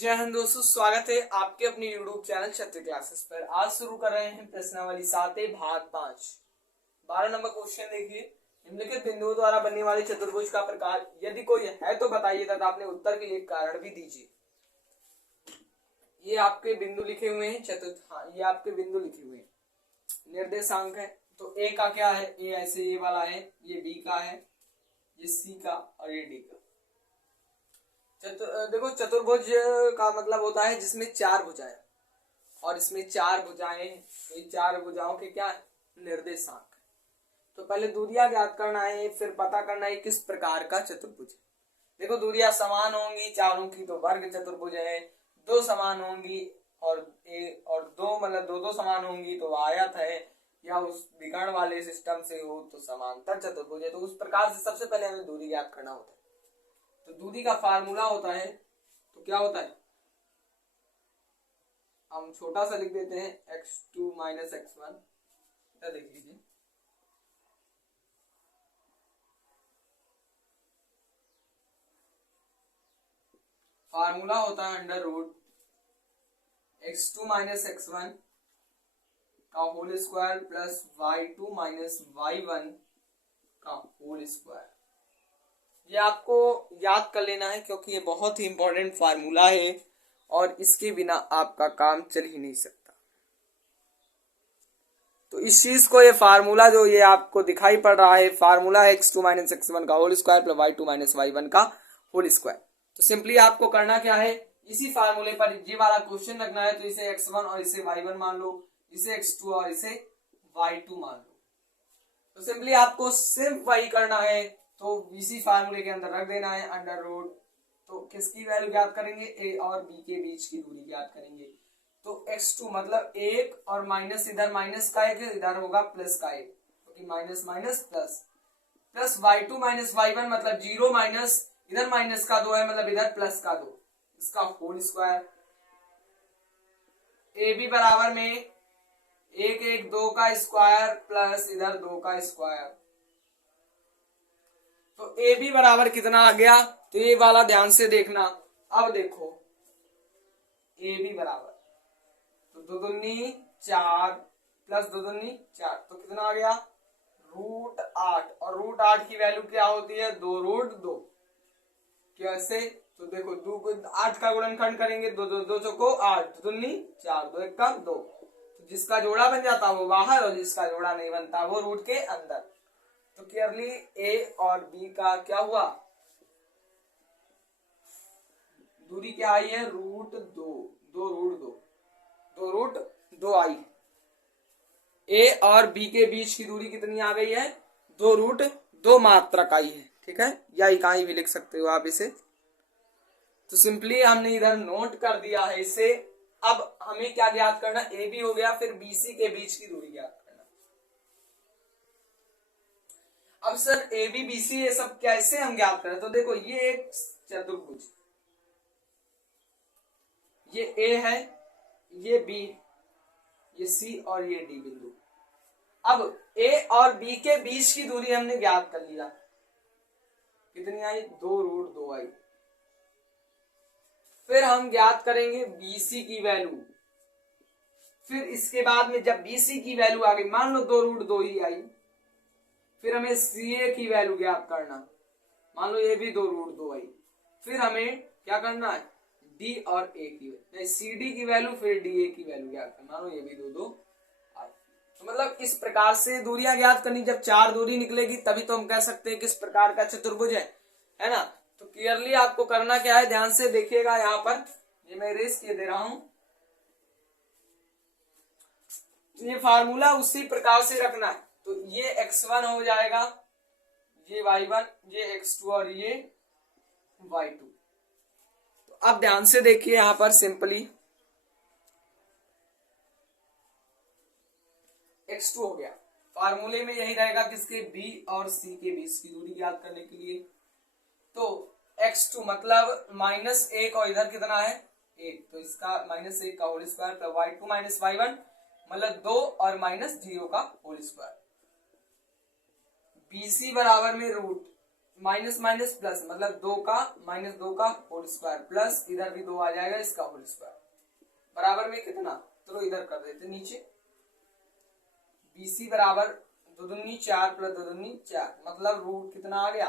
जय हिंद दोस्तों, स्वागत है आपके अपने यूट्यूब चैनल क्षत्रिय क्लासेस पर। आज शुरू कर रहे हैं प्रश्नावली 7 भाग 5 12 नंबर क्वेश्चन। देखिए, निम्नलिखित बिंदुओं द्वारा बनने वाले चतुर्भुज का प्रकार यदि कोई है तो बताइए तथा अपने उत्तर के लिए कारण भी दीजिए। ये आपके बिंदु लिखे हुए हैं ये आपके बिंदु लिखे हुए हैं, निर्देशांक है। तो ए का क्या है, ए ऐसे ये वाला है, ये बी का है, ये सी का और ये डी का। देखो, चतुर्भुज का मतलब होता है जिसमें चार भुजाएं, और इसमें चार भुजाएं, तो ये चार भुजाओं के क्या निर्देशांक। तो पहले दूरियां ज्ञात करना है, फिर पता करना है किस प्रकार का चतुर्भुज है। देखो, दूरियां समान होंगी चारों की तो वर्ग चतुर्भुज है, दो समान होंगी और दो मतलब दो समान होंगी तो आयत है, या उस विकर्ण वाले सिस्टम से हो तो समांतर चतुर्भुज है। तो उस प्रकार से सबसे पहले हमें दूरी ज्ञात करना होता है। तो दूरी का फार्मूला होता है, तो क्या होता है, हम छोटा सा लिख देते हैं x2 माइनस x1। देख लीजिए, फार्मूला होता है under root x2 minus x1 का whole square plus y2 minus y1 का होल स्क्वायर। ये आपको याद कर लेना है क्योंकि ये बहुत ही इंपॉर्टेंट फार्मूला है और इसके बिना आपका काम चल ही नहीं सकता। तो इस चीज को, ये फार्मूला जो ये आपको दिखाई पड़ रहा है, फार्मूला है x2 माइनस x1 का whole square plus y2 minus y1 का होल स्क्वायर। तो सिंपली आपको करना क्या है, इसी फार्मूले पर ये वाला क्वेश्चन रखना है। तो इसे x1 और इसे y1 मान लो, इसे x2 और इसे y2 मान लो। तो सिंपली आपको सिर्फ वही करना है, तो इसी फार्मूले के अंदर रख देना है अंडर रूट। तो किसकी वैल्यू ज्ञात करेंगे, ए और बी के बीच की दूरी ज्ञात करेंगे। तो x2 मतलब एक और माइनस, इधर माइनस का एक इधर होगा प्लस का एक, क्योंकि minus minus plus, plus y2 minus y1 मतलब जीरो माइनस इधर माइनस का दो है मतलब इधर प्लस का दो, इसका होल स्क्वायर। ए बी बराबर में एक एक दो का स्क्वायर प्लस इधर दो का स्क्वायर। तो ए बी बराबर कितना आ गया, तो ये वाला ध्यान से देखना। अब देखो, ए बी बराबर तो दो दूनी चार प्लस दो दूनी चार, तो कितना आ गया रूट 8। और रूट 8 की वैल्यू क्या होती है, दो रूट दो। कैसे, तो देखो 8 का गुणनखंड करेंगे, दो दो दो चौको 8, दो दूनी 4, दो एक का 2। तो जिसका जोड़ा बन जाता वो बाहर और जिसका जोड़ा नहीं बनता वो रूट के अंदर। तो क्लियरली ए और बी का क्या हुआ, दूरी क्या आई है, रूट 2, दो रूट 2, दो रूट 2 आई। ए और बी के बीच की दूरी कितनी आ गई है, दो रूट 2 मात्रक आई है। ठीक है, या इकाई भी लिख सकते हो आप इसे। तो सिंपली हमने इधर नोट कर दिया है इसे। अब हमें क्या ज्ञात करना, ए बी हो गया, फिर बीसी के बीच की दूरी ज्ञात करना। अब sir A B B C ये सब कैसे हम ज्ञात करें, तो देखो ये एक चतुर्भुज, ये ए है, ये बी, ये सी और ये डी बिंदु। अब ए और बी के बीच की दूरी हमने ज्ञात कर लिया, कितनी आई, दो रूट 2 आई। फिर हम ज्ञात करेंगे बीसी की वैल्यू। फिर इसके बाद में जब बीसी की वैल्यू आ गई, मान लो दो रूट 2 ही आई, फिर हमें सी ए की वैल्यू ज्ञात करना, मान लो ये भी दो रूट 2 आई। फिर हमें क्या करना है, डी और ए की नहीं सी डी की वैल्यू, फिर डी ए की वैल्यू ज्ञात करना, मान लो ये भी दो दो आई। तो मतलब इस प्रकार से दूरियां ज्ञात करनी। जब चार दूरी निकलेगी तभी तो हम कह सकते हैं किस प्रकार का चतुर्भुज है ना। तो क्लियरली आपको करना क्या है, ध्यान से देखिएगा। यहाँ पर ये मैं रेस किए दे रहा हूं, तो ये फार्मूला उसी प्रकार से रखना है। तो ये x1 हो जाएगा, ये y1, ये x2 और ये y2। तो अब ध्यान से देखिए, यहां पर सिंपली x2 हो गया। फार्मूले में यही रहेगा किसके, b और c के बीच की दूरी ज्ञात करने के लिए। तो x2 मतलब माइनस 1 और इधर कितना है 1, तो इसका माइनस 1 का whole square plus y2 minus y1 मतलब 2 और माइनस 0 का होल स्क्वायर। BC बराबर में रूट माइनस माइनस प्लस, मतलब 2 का माइनस 2 का होल स्क्वायर प्लस इधर भी 2 आ जाएगा इसका होल स्क्वायर, बराबर में कितना, चलो इधर कर देते नीचे, BC बराबर 2 दूनी 4 प्लस 2 दूनी 4, मतलब रूट कितना आ गया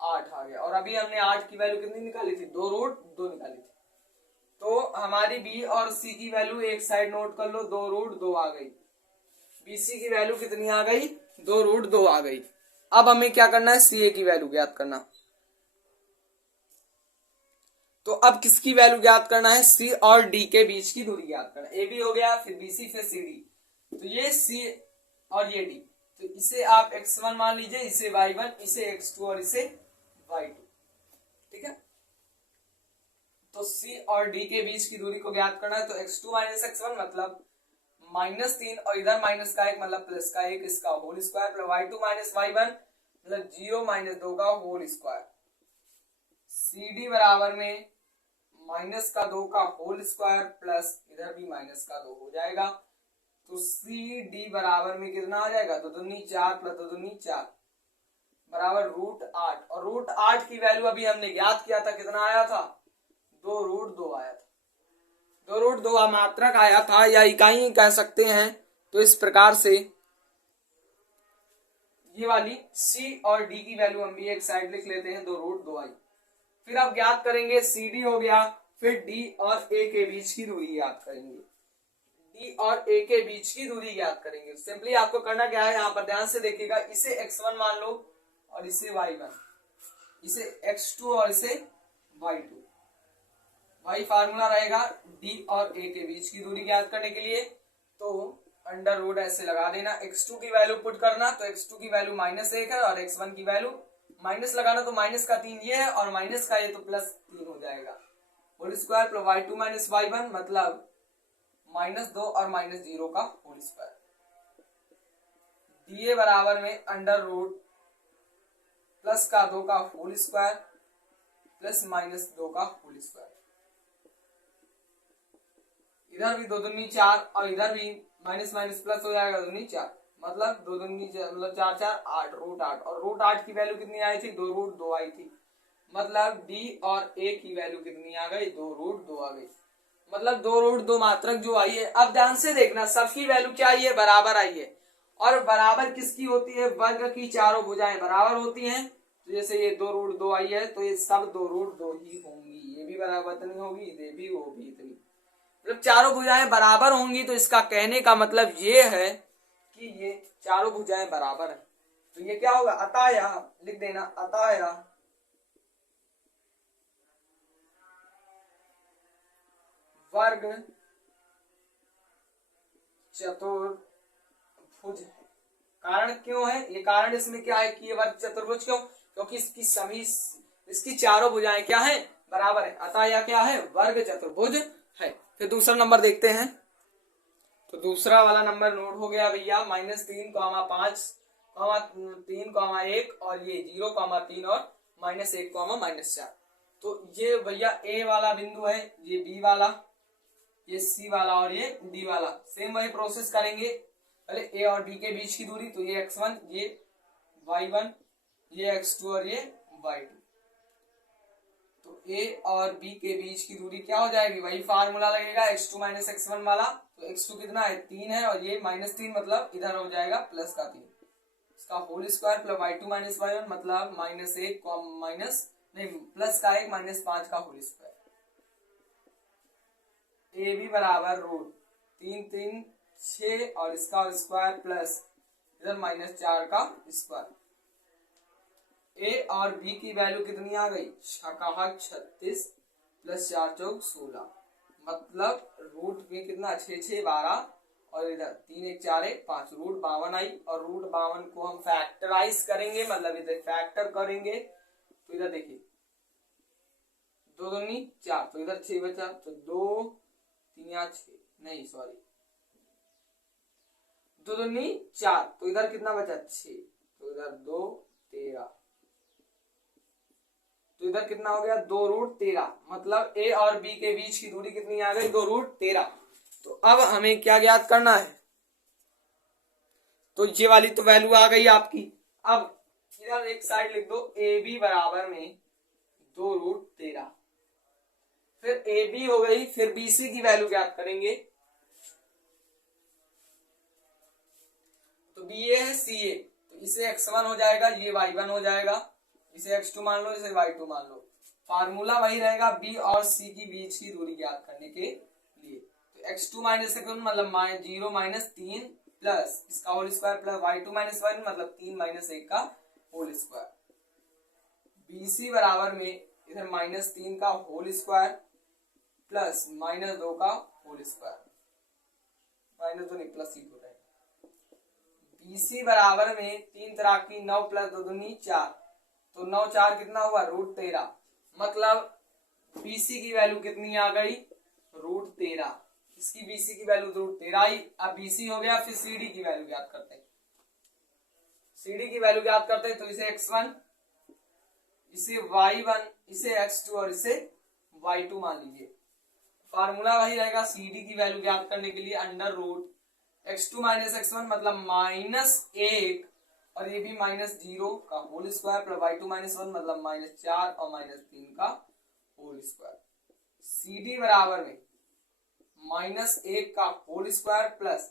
8 आ गया। और अभी हमने 8 की वैल्यू कितनी निकाली थी, 2 रूट 2 निकाली थी। तो हमारी B और C की वैल्यू एक साइड नोट कर लो, 2 रूट 2 आ गई। BC की वैल्यू कितनी आ गई, 2 रूट 2 आ गई। अब हमें क्या करना है, CA की वैल्यू ज्ञात करना। तो अब किसकी वैल्यू ज्ञात करना है, C और D के बीच की दूरी ज्ञात करना। AB हो गया, फिर BC, फिर CD, तो ये C और ये D, तो इसे आप x1 मान लीजिए, इसे y1, इसे x2 और इसे y2, ठीक है। तो C और D के बीच की दूरी को ज्ञात करना है, तो x2 माइनस x1 मतलब -3 और इधर माइनस का 1 मतलब प्लस का 1 इसका whole square, plus y2 minus y1 मतलब 0 माइनस 2 का होल स्क्वायर। CD बराबर में माइनस का 2 का होल स्क्वायर प्लस इधर भी माइनस का 2 हो जाएगा। तो CD बराबर में कितना आ जाएगा, 2 दूनी 4 प्लस 2 दूनी 4 बराबर रूट 8, और रूट 8 की वैल्यू अभी हमने ज्ञात किया था, कितना आया था, 2 रूट 2 आया था। 2 रूट 2 मात्रक आया था या इकाई कह सकते हैं। तो इस प्रकार से ये वाली C और D की वैल्यू हम भी एक साइड लिख लेते हैं, 2 रूट 2 आई। फिर आप ज्ञात करेंगे CD हो गया, फिर D और A के बीच की दूरी ज्ञात करेंगे, D और A के बीच की दूरी ज्ञात करेंगे। सिंपली आपको करना क्या है, यहाँ पर ध्यान से देखिएगा, इसे x1 मान लो और इसे y1, इसे x2 और इसे y2। वही फार्मूला रहेगा D और A के बीच की दूरी ज्ञात करने के लिए। तो अंडर रूट ऐसे लगा देना, x2 की वैल्यू पुट करना, तो x2 की वैल्यू -1 है और x1 की वैल्यू माइनस लगाना, तो माइनस का 3 ये है और माइनस का ये तो +3 हो जाएगा, whole square plus y2 minus y1 मतलब -2 और -0 का होल स्क्वायर। DA बराबर में अंडर रूट प्लस का 2 का होल स्क्वायर प्लस -2 का होल स्क्वायर। इधर भी 2 दूनी 4 और इधर भी माइनस माइनस प्लस हो जाएगा, 2 दूनी 4 मतलब 2 दूनी मतलब 4 4 8 रूट 8, और रूट 8 की वैल्यू कितनी आई थी, 2 रूट 2 आई थी, मतलब D और A की वैल्यू कितनी आ गई, 2 रूट 2 आ गई, मतलब 2 रूट 2 मात्रक जो आई है। अब ध्यान से देखना, सबकी वैल्यू क्या आई है, बराबर आई है, और बराबर किसकी होती है, वर्ग की चारों भुजाएं बराबर होती हैं। तो जैसे ये 2 रूट 2 आई है, तो ये सब 2 रूट 2 ही होंगी, ये भी बराबर इतनी होगी, ये भी वो भी इतनी, मतलब चारों भुजाएं बराबर होंगी। तो इसका कहने का मतलब ये है कि ये चारों भुजाएं बराबर हैं। तो ये क्या होगा, अतः लिख देना, अतः वर्ग चतुर्भुज है। कारण क्यों है, ये कारण इसमें क्या है कि ये वर्ग चतुर्भुज क्यों, क्योंकि इसकी चारों भुजाएं क्या है, बराबर है, अतः यह क्या है, वर्ग चतुर्भुज है। फिर दूसरा नंबर देखते हैं। तो दूसरा वाला नंबर नोट हो गया भैया, -3, 5, 3, 1 और ये 0, 3 और -1, -4। तो ये भैया A वाला बिंदु है, ये B वाला, ये C वाला और ये D वाला। सेम वही प्रोसेस करेंगे, पहले A और B के बीच की दूरी, तो ये x1, ये y1, ये x2 और ये y2। तो A और B के बीच की दूरी क्या हो जाएगी, वही फार्मूला लगेगा x2 माइनस x1 वाला। तो x2 कितना है, 3 है, और ये -3 मतलब इधर हो जाएगा प्लस का 3, इसका whole square plus y2 minus y1 मतलब प्लस का 1 -5 का होल स्क्वायर। ए बी बराबर रूट 3 3 6 और इसका स्क्वायर प्लस इधर -4 का स्क्वायर। ए और बी की वैल्यू कितनी आ गई, 36 प्लस 4 चौक 16, मतलब रूट में कितना 6 6 12 और इधर 3 1 4 1 5, रूट 52 आई। और रूट 52 को हम फैक्टराइज करेंगे, मतलब इधर फैक्टर करेंगे, तो इधर देखिए 2 दूनी 4, तो इधर 6 बचा, तो 2 3 6 नहीं सॉरी 2 दूनी 4, तो इधर कितना बचा 6, तो इधर 2 13, तो इधर कितना हो गया 2 रूट 13, मतलब ए और बी के बीच की दूरी कितनी आ गई 2 रूट 13। तो अब हमें क्या ज्ञात करना है, तो ये वाली तो वैल्यू आ गई आपकी। अब इधर एक साइड लिख दो ए बी बराबर में 2√13। फिर ए बी हो गई, फिर बी सी की वैल्यू ज्ञात करेंगे। तो बी ए है सी ए, तो इसे x1 हो जाएगा, ये y1 हो जाएगा, इसे x2 मान लो, इसे y2 मान लो। फार्मूला वही रहेगा बी और सी की बीच की दूरी ज्ञात करने के लिए। तो x2 माइनस मतलब 0 माइनस 3 प्लस इसका whole square plus y2 minus 1 मतलब 3 माइनस 1 का होल स्क्वायर। BC बराबर में इधर -3 का होल स्क्वायर प्लस -2 का होल स्क्वायर, -2 नहीं प्लस ही हो जाएगा। BC बराबर में 3 तरह की 9 प्लस 2 दूनी 4, तो 9 4 कितना हुआ √13, मतलब BC की वैल्यू कितनी आ गई √13। इसकी BC की वैल्यू √13 आई। अब BC हो गया, फिर CD की वैल्यू ज्ञात करते हैं। CD की वैल्यू ज्ञात करते हैं, तो इसे x1, इसे y1, इसे x2 और इसे y2 मान लीजिए। फार्मूला वही रहेगा CD की वैल्यू ज्ञात करने के लिए √x2 माइनस x1 मतलब -1 और ये भी -0 का whole square plus y2 minus 1 मतलब -4 और -3 का होल स्क्वायर। CD बराबर में -1 का होल स्क्वायर प्लस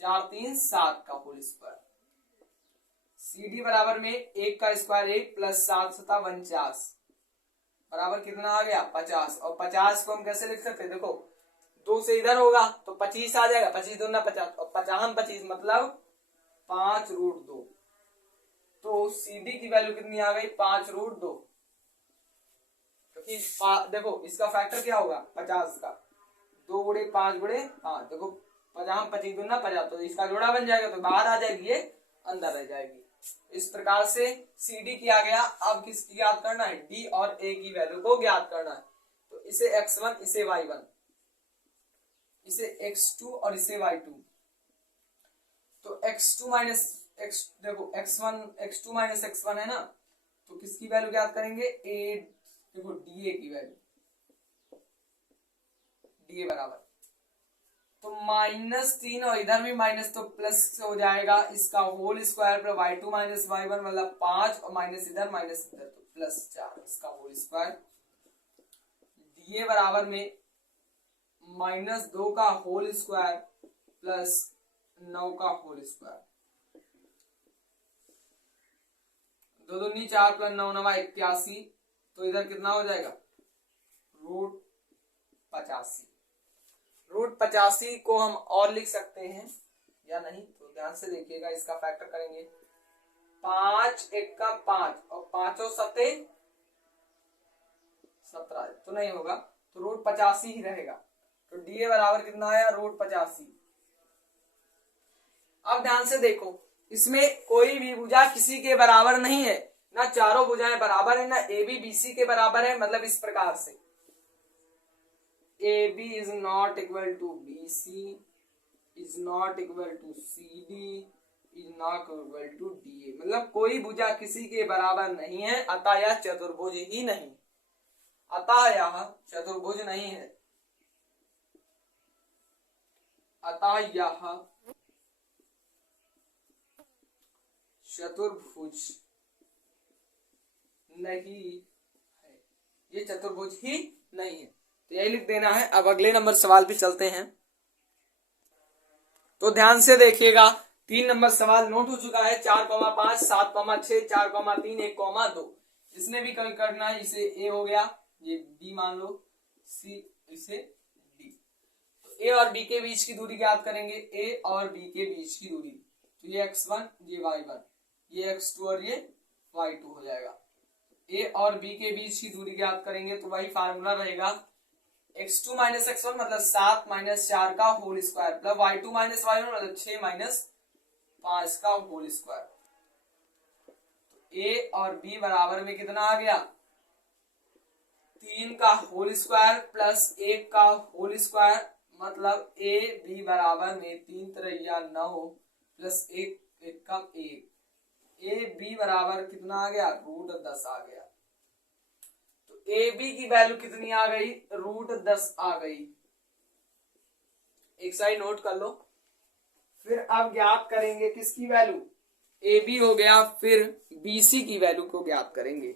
4 3 7 का होल स्क्वायर। CD बराबर में 1 का स्क्वायर 1 प्लस 7 7 49 बराबर कितना आ गया 50। और 50 को हम कैसे लिख सकते हैं, देखो 2 से इधर होगा तो 25 आ जाएगा, 25 दूना 50 और 50 25 मतलब 5√2। तो CD की वैल्यू कितनी आ गई 5√2, क्योंकि देखो इसका फैक्टर क्या होगा 50 का, 2 गुणे 5 गुणे 5, देखो 50 25 दूना 50, तो इसका जोड़ा बन जाएगा, तो बाहर आ जाएगी, ये अंदर रह जाएगी। इस प्रकार से CD किया गया। अब किसकी ज्ञात करना है, D और A की वैल्यू को ज्ञात करना है। तो इसे x1, इसे y1, इसे x2 और इसे y2। तो x2 माइनस x, देखो x2 माइनस x1 है ना, तो किसकी वैल्यू ज्ञात करेंगे देखो DA की वैल्यू, DA बराबर तो -3 और इधर भी माइनस तो प्लस हो जाएगा, इसका होल स्क्वायर पर y2 माइनस y1 मतलब 5 और माइनस इधर तो +4 इसका होल स्क्वायर। DA बराबर में -2 का होल स्क्वायर प्लस 9 का होल स्क्वायर, 2 दूनी 4 प्लस 9 9 81, तो इधर कितना हो जाएगा √85। √85 को हम और लिख सकते हैं या नहीं, तो ध्यान से देखिएगा, इसका फैक्टर करेंगे 5 1 का 5 और 5 7 17, तो नहीं होगा, तो √85 ही रहेगा। तो DA बराबर कितना आया √85। अब ध्यान से देखो, इसमें कोई भी भुजा किसी के बराबर नहीं है, ना चारों भुजाएं बराबर है, ना AB BC के बराबर है। मतलब इस प्रकार से AB is not equal to BC, is not equal to CD, is not equal to DA। मतलब कोई भुजा किसी के बराबर नहीं है, अतः यह चतुर्भुज ही नहीं, अतः यह चतुर्भुज नहीं है, अतः यह चतुर्भुज नहीं है, ये चतुर्भुज ही नहीं है, तो यही लिख देना है। अब अगले नंबर सवाल पे चलते हैं। तो ध्यान से देखिएगा, 3 नंबर सवाल नोट हो चुका है। 4,5 7,6 4,3 1,2 जिसने भी कल करना है, इसे A हो गया, ये B मान लो, C इसे D। तो A और B के बीच की दूरी ज्ञात करेंगे, A और B के बीच की दूरी, तो ये x1 ये y1, ये x2 और ये y2 हो जाएगा। A और B के बीच की दूरी ज्ञात करेंगे, तो वही फार्मूला रहेगा x2 माइनस x1 मतलब 7 माइनस 4 का whole square plus y2 minus y1 मतलब 6 माइनस 5 का होल स्क्वायर। A और B बराबर में कितना आ गया 3 का होल स्क्वायर प्लस 1 का होल स्क्वायर, मतलब A B बराबर में 3 3 9 प्लस 1 1 का 1। A B बराबर कितना आ गया √10 आ गया। ए बी की वैल्यू कितनी आ गई √10 आ गई, एक साइड नोट कर लो। फिर अब ज्ञात करेंगे किसकी वैल्यू, ए बी हो गया, फिर बी सी की वैल्यू को ज्ञात करेंगे।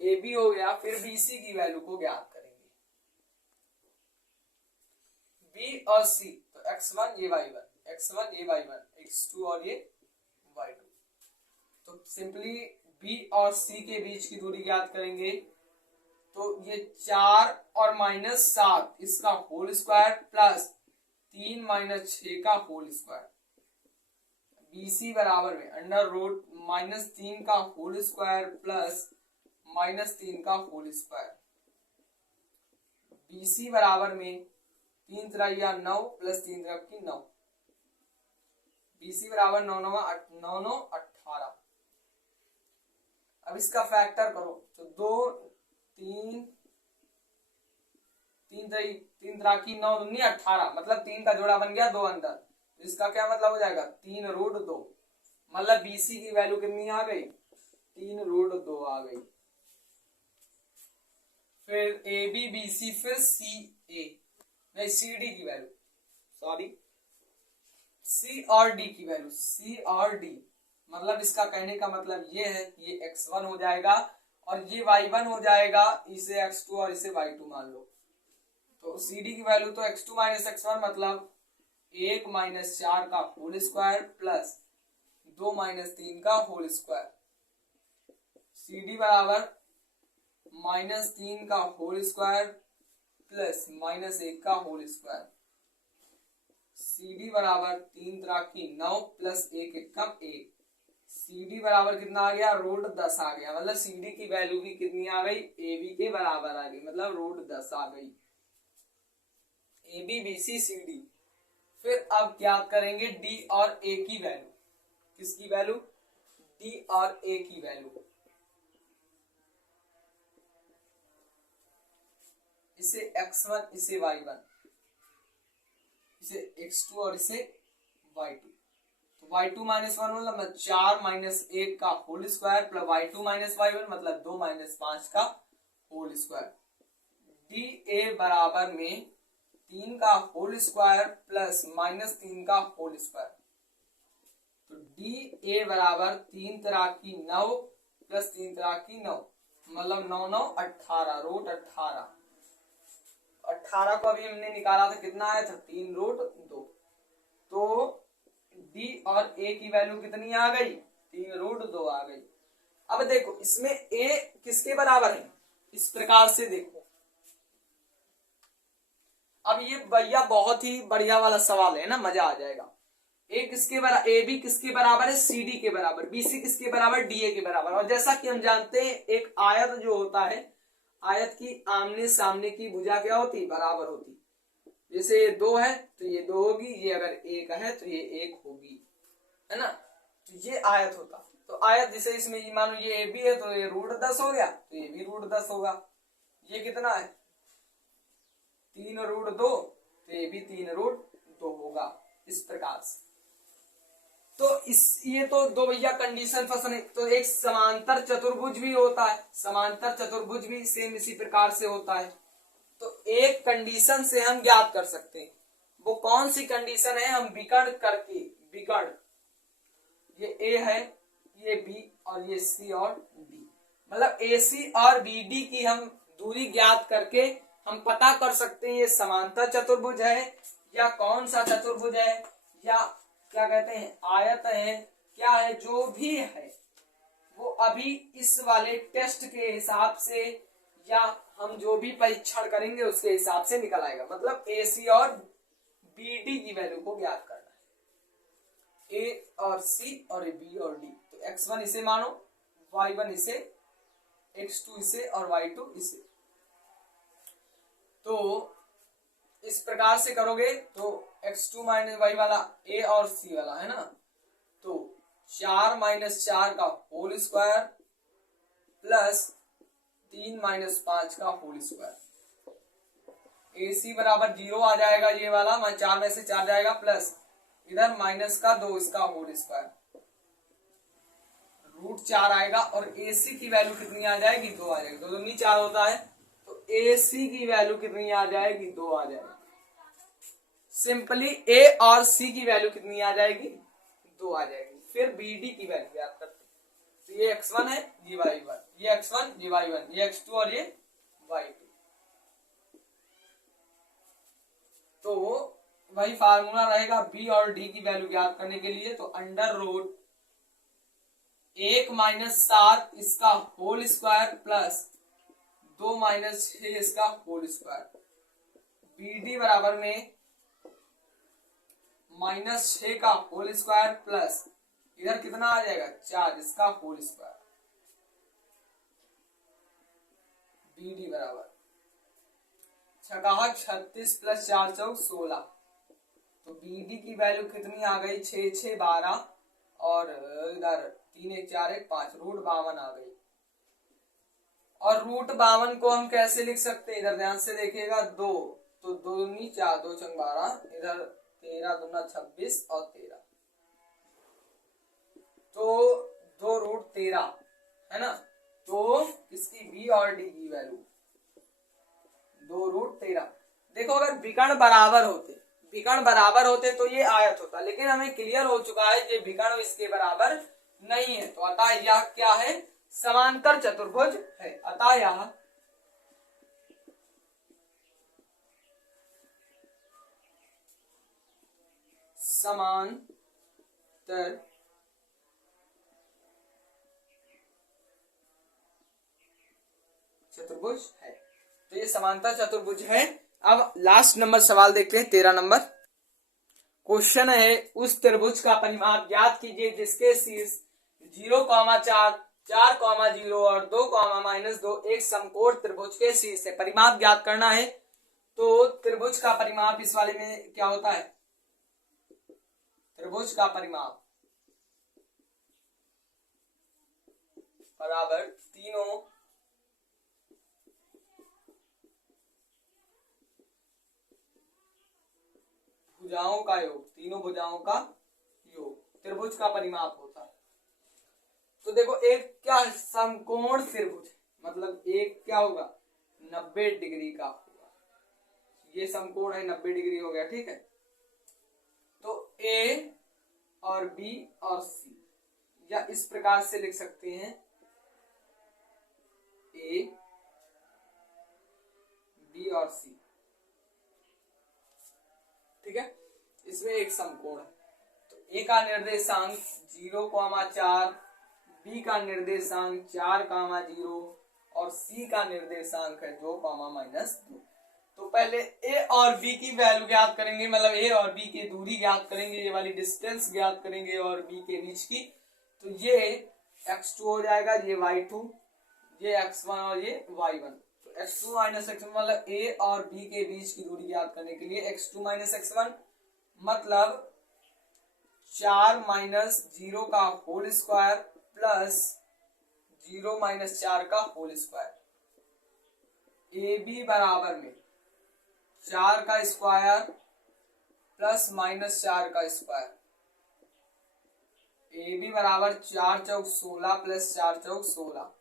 ए बी हो गया, फिर बी सी की वैल्यू को ज्ञात करेंगे। बी और सी, तो x1 ये y1, x1 ये y1, x2 और ये y2। तो सिंपली बी और सी के बीच की दूरी ज्ञात करेंगे। तो ये 4 और -7 इसका होल स्क्वायर प्लस 3 - 6 का होल स्क्वायर। BC बराबर में अंडर रूट -3 का होल स्क्वायर प्लस -3 का होल स्क्वायर। BC बराबर में 3 3 9 प्लस 3 3 9। BC बराबर 9 9 18। अब इसका फैक्टर करो तो 2 3 3 3 3 9 दूनी 18, मतलब 3 का जोड़ा बन गया 2 अंदर। इसका क्या मतलब हो जाएगा 3 रूट 2, मतलब BC की वैल्यू कितनी आ गई 3 रूट 2 आ गई। फिर AB BC, फिर CA नहीं CD की वैल्यू, सॉरी C और D की वैल्यू, C और D, मतलब इसका कहने का मतलब ये है कि ये x1 हो जाएगा और ये y1 हो जाएगा, इसे x2 और इसे y2 मान लो। तो CD की वैल्यू तो x2 - x1 मतलब 1 - 4 का होल स्क्वायर प्लस 2 - 3 का होल स्क्वायर। CD बराबर -3 का होल स्क्वायर प्लस -1 का होल स्क्वायर। CD बराबर 3 3 9 प्लस 1 1 1। CD बराबर कितना आ गया रूट 10 आ गया, मतलब CD की वैल्यू भी कितनी आ गई AB के बराबर आ गई, मतलब रूट 10 आ गई। AB BC CD। फिर अब क्या करेंगे D और A की वैल्यू। किसकी वैल्यू D और A की वैल्यू। इसे x1 इसे y1, इसे x2 और इसे y2। तो y2 - 1 मतलब 4 - 1 का whole square plus y2 - y1 मतलब 2 - 5 का होल स्क्वायर। DA बराबर में 3 का होल स्क्वायर प्लस -3 का होल स्क्वायर। तो DA बराबर 3 3 9 प्लस 3 3 9 मतलब 9 9 18 रूट 18। 18 को अभी हमने निकाला था, कितना आया था 3 रूट 2। तो D और A की वैल्यू कितनी आ गई 3 रूट 2 आ गई। अब देखो इसमें A किसके बराबर है, इस प्रकार से देखो। अब ये भैया बहुत ही बढ़िया वाला सवाल है ना, मजा आ जाएगा। A किसके बराबर, AB किसके बराबर है CD के बराबर, BC किसके बराबर DA के बराबर। और जैसा कि हम जानते हैं एक आयत जो होता है, आयत की आमने सामने की भुजा क्या होती बराबर होती। जैसे ये 2 है तो ये 2 होगी, ये अगर 1 है तो ये 1 होगी, है ना। तो ये आयत होता। तो आयत जैसे इसमें मानो ये AB है तो ये रूट 10 हो गया, तो ये भी रूट 10 होगा। ये कितना है 3 रूट 2, तो ये भी 3 रूट 2 होगा, इस प्रकार से। तो ये तो दो भैया कंडीशन फंसने। तो एक समांतर चतुर्भुज भी होता है, समांतर चतुर्भुज भी सेम इसी प्रकार से होता है। तो एक कंडीशन से हम ज्ञात कर सकते हैं, वो कौन सी कंडीशन है, हम विकर्ण करके, विकर्ण ये A है, ये B और ये C और D, मतलब AC और BD की हम दूरी ज्ञात करके हम पता कर सकते हैं ये समांतर चतुर्भुज है या कौन सा चतुर्भुज है, या क्या कहते हैं आयत है, क्या है, जो भी है वो अभी इस वाले टेस्ट के हिसाब से या हम जो भी परीक्षण करेंगे उसके हिसाब से निकल आएगा। मतलब AC और BD की वैल्यू को ज्ञात करना है, A और C और B और D। तो x1 इसे मानो, y1 इसे, x2 इसे और y2 इसे। तो इस प्रकार से करोगे तो x2 - y वाला A और C वाला है ना, तो 4 - 4 का होल स्क्वायर प्लस 3 - 5 का होल स्क्वायर। AC बराबर 0 आ जाएगा, ये वाला 4 में से 4 जाएगा, प्लस इधर माइनस का 2 इसका होल स्क्वायर, रूट 4 आएगा। और AC की वैल्यू कितनी आ जाएगी 2 आ जाएगी, 2 दूनी 4 होता है। तो AC की वैल्यू कितनी आ जाएगी 2 आ जाएगी। सिंपली A और C की वैल्यू कितनी आ जाएगी 2 आ जाएगी। फिर बी डी की वैल्यू ज्ञात करते हैं। तो ये x1 है, ये y1, ये x1, ये y1, ये x2 और ये y2। तो वही फार्मूला रहेगा b और d की वैल्यू ज्ञात करने के लिए। तो अंडर रूट 1 माइनस 7 इसका होल स्क्वायर प्लस 2 माइनस 6 इसका होल स्क्वायर, बी डी बराबर में माइनस 6 का होल स्क्वायर प्लस इधर कितना आ जाएगा 4 इसका होल स्क्वायर, बी डी बराबर छका 36 प्लस 4 चौक 16। तो बी डी की वैल्यू कितनी आ गई 6 6 12 और इधर 3 1 4 1 5 रूट 52 आ गई। और रूट 52 को हम कैसे लिख सकते हैं, इधर ध्यान से देखिएगा 2 तो 2 दूनी 4 2 छंग 12, इधर 13 दूना 26 और 13, तो 2 रूट 13 है ना। तो इसकी बी और डी की वैल्यू 2 रूट 13। देखो अगर विकर्ण बराबर होते तो ये आयत होता, लेकिन हमें क्लियर हो चुका है ये विकर्ण इसके बराबर नहीं है, तो अतः यह क्या है समांतर चतुर्भुज है। अतः यह समांतर चतुर्भुज है। तो ये समांतर चतुर्भुज है। अब लास्ट नंबर सवाल देखते हैं 13 नंबर क्वेश्चन है, उस त्रिभुज का परिमाप ज्ञात कीजिए जिसके शीर्ष 0, 4, 4, 0 और 2, -2 एक समकोण त्रिभुज के शीर्ष है। परिमाप ज्ञात करना है। तो त्रिभुज का परिमाप इस वाले में क्या होता है, त्रिभुज का परिमाप बराबर तीनों भुजाओं का योग, तीनों भुजाओं का योग त्रिभुज का परिमाप होता है। तो देखो एक क्या समकोण त्रिभुज, मतलब एक क्या होगा 90 डिग्री का होगा, ये समकोण है 90 डिग्री हो गया, ठीक है। तो ए और बी और सी, या इस प्रकार से लिख सकते हैं ए बी और सी, ठीक है। इसमें एक समकोण है, तो ए का निर्देशांक 0, 4, बी का निर्देशांक 4, 0 और सी का निर्देशांक है 2, -2। तो पहले ए और बी की वैल्यू ज्ञात करेंगे, मतलब ए और बी की दूरी ज्ञात करेंगे, ये वाली डिस्टेंस ज्ञात करेंगे और बी के बीच की। तो ये x2 हो जाएगा, ये y2, ये x1 और ये y1। x2 - x1 मतलब a और b के बीच की दूरी ज्ञात करने के लिए x2 - x1 मतलब 4 - 0 का होल स्क्वायर प्लस 0 - 4 का होल स्क्वायर, ए बी बराबर में 4 का स्क्वायर प्लस -4 का स्क्वायर, ए बी बराबर 4 चौक 16 प्लस 4 चौक 16,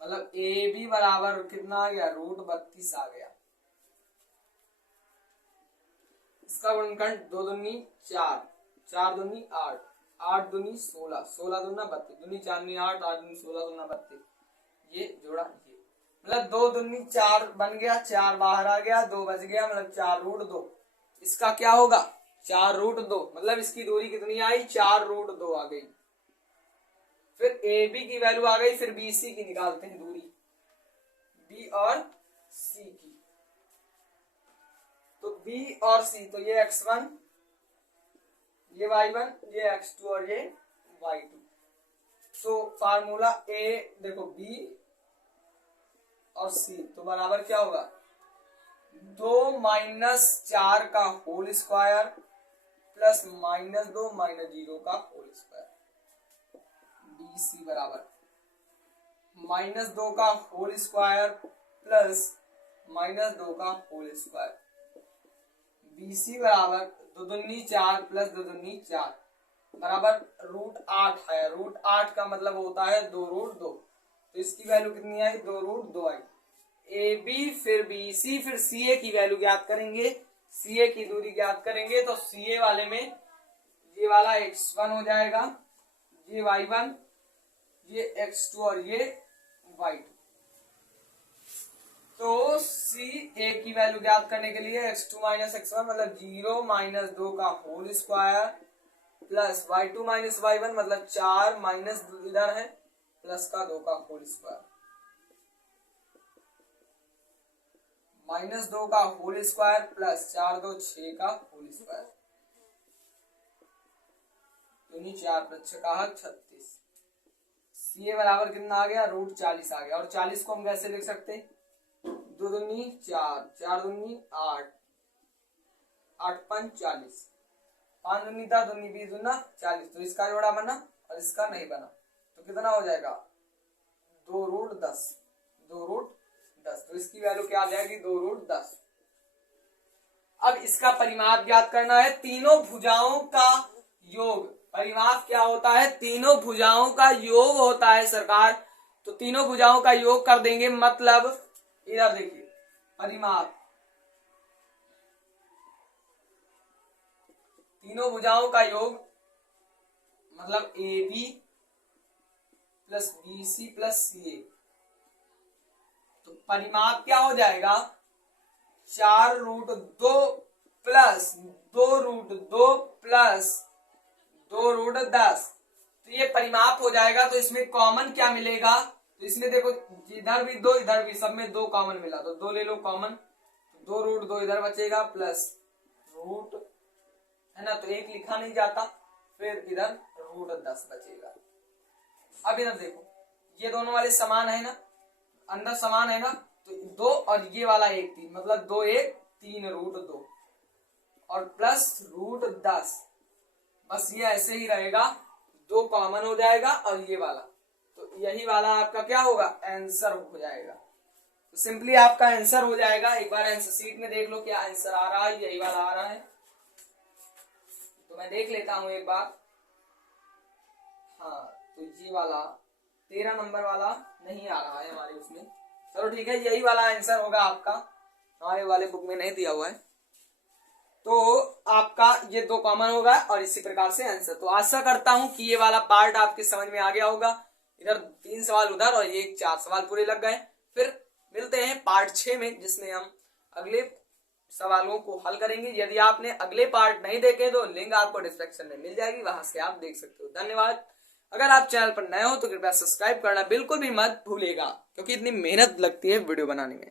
मतलब ए बी बराबर कितना आ गया √32 आ गया। इसका गुणनखंड 2 दूनी 4, 4 दूनी 8, 8 दूनी 16, 16 दूना 32, दूनी 4 दूनी 8, 8 दूनी 16 दूना 32, ये जोड़ा ये, मतलब 2 दूनी 4 बन गया, 4 बाहर आ गया, 2 बच गया, मतलब 4√2। इसका क्या होगा 4√2, मतलब इसकी दूरी कितनी आई 4√2 आ गई। फिर ए बी की वैल्यू आ गई, फिर बी सी की निकालते हैं दूरी, बी और सी की। तो बी और सी, तो ये x1, ये y1, ये x2 और ये y2। तो फार्मूला ए देखो बी और सी, तो बराबर क्या होगा 2 - 4 का होल स्क्वायर प्लस -2 - 0 का होल स्क्वायर, बी सी बराबर -2 का होल स्क्वायर प्लस -2 का होल स्क्वायर, बी सी बराबर 2 दूनी 4 प्लस 2 दूनी 4 बराबर √8 है। √8 का मतलब होता है 2√2, तो इसकी वैल्यू कितनी आई 2√2 आई। ए बी फिर बी सी फिर सी ए की वैल्यू ज्ञात करेंगे, सी ए की दूरी ज्ञात करेंगे। तो सी ए वाले में ये वाला x1 हो जाएगा, ये y1, ये x2 और ये y2। तो सी ए की वैल्यू ज्ञात करने के लिए x2 माइनस x1 मतलब 0 माइनस 2 का whole square plus y2 minus y1 मतलब 4 माइनस इधर है प्लस का 2 का होल स्क्वायर, माइनस 2 का होल स्क्वायर प्लस 4 2 6 का होल स्क्वायर, तो 4 + 6 = 36। सी ए बराबर कितना आ गया, √40 आ गया। और 40 को हम कैसे लिख सकते हैं, 2 दूनी 4, 4 दूनी 8, 8 5 40, 5 दूनी 10, दूनी 20 दूना 40। तो इसका जोड़ा बना और इसका नहीं बना, तो कितना हो जाएगा 2√10, 2√10। तो इसकी वैल्यू क्या आ जाएगी, 2√10। अब इसका परिमाप ज्ञात करना है, तीनों भुजाओं का योग। परिमाप क्या होता है, तीनों भुजाओं का योग होता है सरकार। तो तीनों भुजाओं का योग कर देंगे, मतलब इधर देखिए परिमाप, तीनों भुजाओं का योग मतलब AB plus BC plus CA। तो परिमाप क्या हो जाएगा, 4√2 प्लस 2√2 प्लस 2√10। तो ये परिमाप हो जाएगा। तो इसमें कॉमन क्या मिलेगा, तो इसमें देखो इधर भी 2 इधर भी, सब में 2 कॉमन मिला, तो 2 ले लो कॉमन, 2√2 इधर बचेगा प्लस रूट है ना, तो 1 लिखा नहीं जाता, फिर इधर √10 बचेगा। अब इधर देखो ये दोनों वाले समान है ना, अंदर समान है ना, तो 2 और ये वाला 1 3 मतलब 2 1 3√2 और प्लस √10। बस ये ऐसे ही रहेगा, 2 कॉमन हो जाएगा और ये वाला, तो यही वाला आपका क्या होगा, आंसर हो जाएगा। तो सिंपली आपका आंसर हो जाएगा। एक बार आंसर शीट में देख लो क्या आंसर आ रहा है, यही वाला आ रहा है। तो मैं देख लेता हूं एक बार। हाँ, तो ये वाला 13 नंबर वाला नहीं आ रहा है हमारे उसमें। चलो ठीक है, यही वाला आंसर होगा आपका, हमारे वाले बुक में नहीं दिया हुआ है। तो आपका ये 2 कॉमन होगा और इसी प्रकार से आंसर। तो आशा करता हूं कि ये वाला पार्ट आपके समझ में आ गया होगा। इधर 3 सवाल उधर और ये 4 सवाल पूरे लग गए। फिर मिलते हैं पार्ट 6 में, जिसमें हम अगले सवालों को हल करेंगे। यदि आपने अगले पार्ट नहीं देखे तो लिंक आपको डिस्क्रिप्शन में मिल जाएगी, वहां से आप देख सकते हो। धन्यवाद। अगर आप चैनल पर नए हो तो कृपया सब्सक्राइब करना बिल्कुल भी मत भूलिएगा, क्योंकि इतनी मेहनत लगती है वीडियो बनाने में।